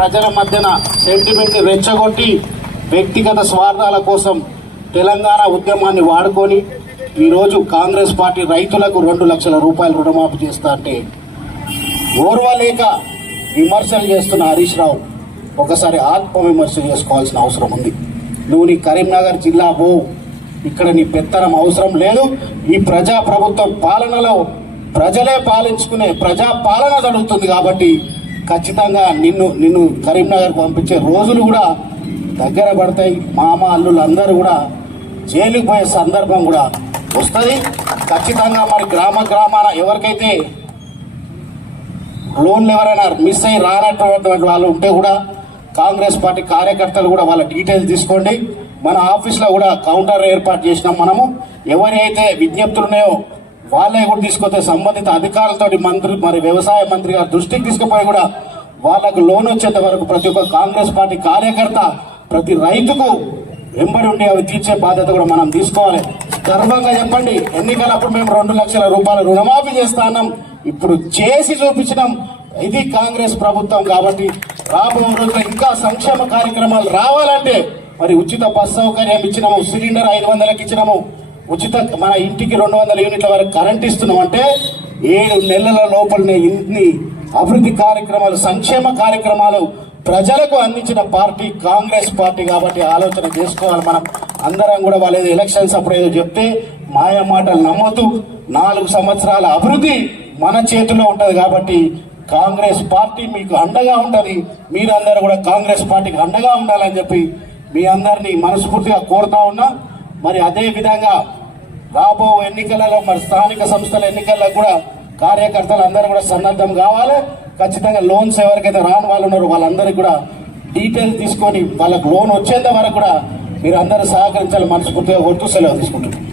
ప్రజల మధ్యన సెంటిమెంట్ రెచ్చగొట్టి వ్యక్తిగత స్వార్థాల కోసం తెలంగాణ ఉద్యమాన్ని వాడుకొని ఈరోజు కాంగ్రెస్ పార్టీ రైతులకు రెండు లక్షల రూపాయలు రుణమాఫీ చేస్తా అంటే ఓర్వలేక విమర్శలు చేస్తున్న హరీష్ రావు ఒకసారి ఆత్మవిమర్శ చేసుకోవాల్సిన అవసరం ఉంది. నువ్వు నీ కరీంనగర్ జిల్లా పో. ఇక్కడ నీ పెత్తనం అవసరం లేదు. ఈ ప్రజా ప్రభుత్వం పాలనలో ప్రజలే పాలించుకునే ప్రజా పాలన జరుగుతుంది కాబట్టి ఖచ్చితంగా నిన్ను నిన్ను కరీంనగర్ పంపించే రోజులు కూడా దగ్గర పడతాయి. మామ అల్లులు అందరూ కూడా జైలుకు పోయే సందర్భం కూడా వస్తుంది. ఖచ్చితంగా మరి గ్రామ గ్రామాన ఎవరికైతే లోన్లు ఎవరైనా మిస్ అయ్యి రానటువంటి వాళ్ళు ఉంటే కూడా కాంగ్రెస్ పార్టీ కార్యకర్తలు కూడా వాళ్ళ డీటెయిల్స్ తీసుకోండి. మన ఆఫీస్లో కూడా కౌంటర్ ఏర్పాటు చేసినాం మనము. ఎవరైతే విజ్ఞప్తులు ఉన్నాయో వాళ్ళే కూడా తీసుకొస్తే సంబంధిత అధికారులతో మంత్రి మరి వ్యవసాయ మంత్రి గారి దృష్టికి తీసుకుపోయి కూడా వాళ్ళకు లోన్ వచ్చేంత వరకు ప్రతి ఒక్క కాంగ్రెస్ పార్టీ కార్యకర్త ప్రతి రైతుకు వెంబడి ఉండి అవి తీర్చే బాధ్యత కూడా మనం తీసుకోవాలి. గర్వంగా చెప్పండి ఎన్నికలప్పుడు మేము రెండు లక్షల రూపాయలు రుణమాఫీ చేస్తా ఇప్పుడు చేసి చూపించినాం. ఇది కాంగ్రెస్ ప్రభుత్వం కాబట్టి రాబోయే రోజుల్లో ఇంకా సంక్షేమ కార్యక్రమాలు రావాలంటే మరి ఉచిత బస్ సౌకర్యం ఇచ్చినాము సిలిండర్ ఐదు వందలకు ఇచ్చినాము. ఉచిత మన ఇంటికి రెండు వందల యూనిట్ల వరకు కరెంట్ ఇస్తున్నాం అంటే ఏడు నెలల లోపలనే ఇన్ని అభివృద్ధి కార్యక్రమాలు సంక్షేమ కార్యక్రమాలు ప్రజలకు అందించిన పార్టీ కాంగ్రెస్ పార్టీ కాబట్టి ఆలోచన చేసుకోవాలి మనం. అందరం కూడా వాళ్ళు ఎలక్షన్స్ అప్పుడు ఏదో చెప్తే మాయ మాటలు నమ్మొద్దు. నాలుగు సంవత్సరాల అభివృద్ధి మన చేతిలో ఉంటుంది కాబట్టి కాంగ్రెస్ పార్టీ మీకు అండగా ఉంటుంది. మీరందరూ కూడా కాంగ్రెస్ పార్టీకి అండగా ఉండాలని చెప్పి మీ అందరినీ మనస్ఫూర్తిగా కోరుతా ఉన్నా. మరి అదే విధంగా రాబో ఎన్నికలలో మరి స్థానిక సంస్థల ఎన్నికల్లో కూడా కార్యకర్తలు అందరూ కూడా సన్నద్ధం కావాలి. ఖచ్చితంగా లోన్స్ ఎవరికైతే రాని వాళ్ళు ఉన్నారో వాళ్ళందరికీ కూడా డీటెయిల్ తీసుకొని వాళ్ళకు లోన్ వచ్చేంత వరకు కూడా మీరు అందరూ సహకరించాలి మనస్ఫూర్తిగా కోరుతూ సెలవు తీసుకుంటున్నారు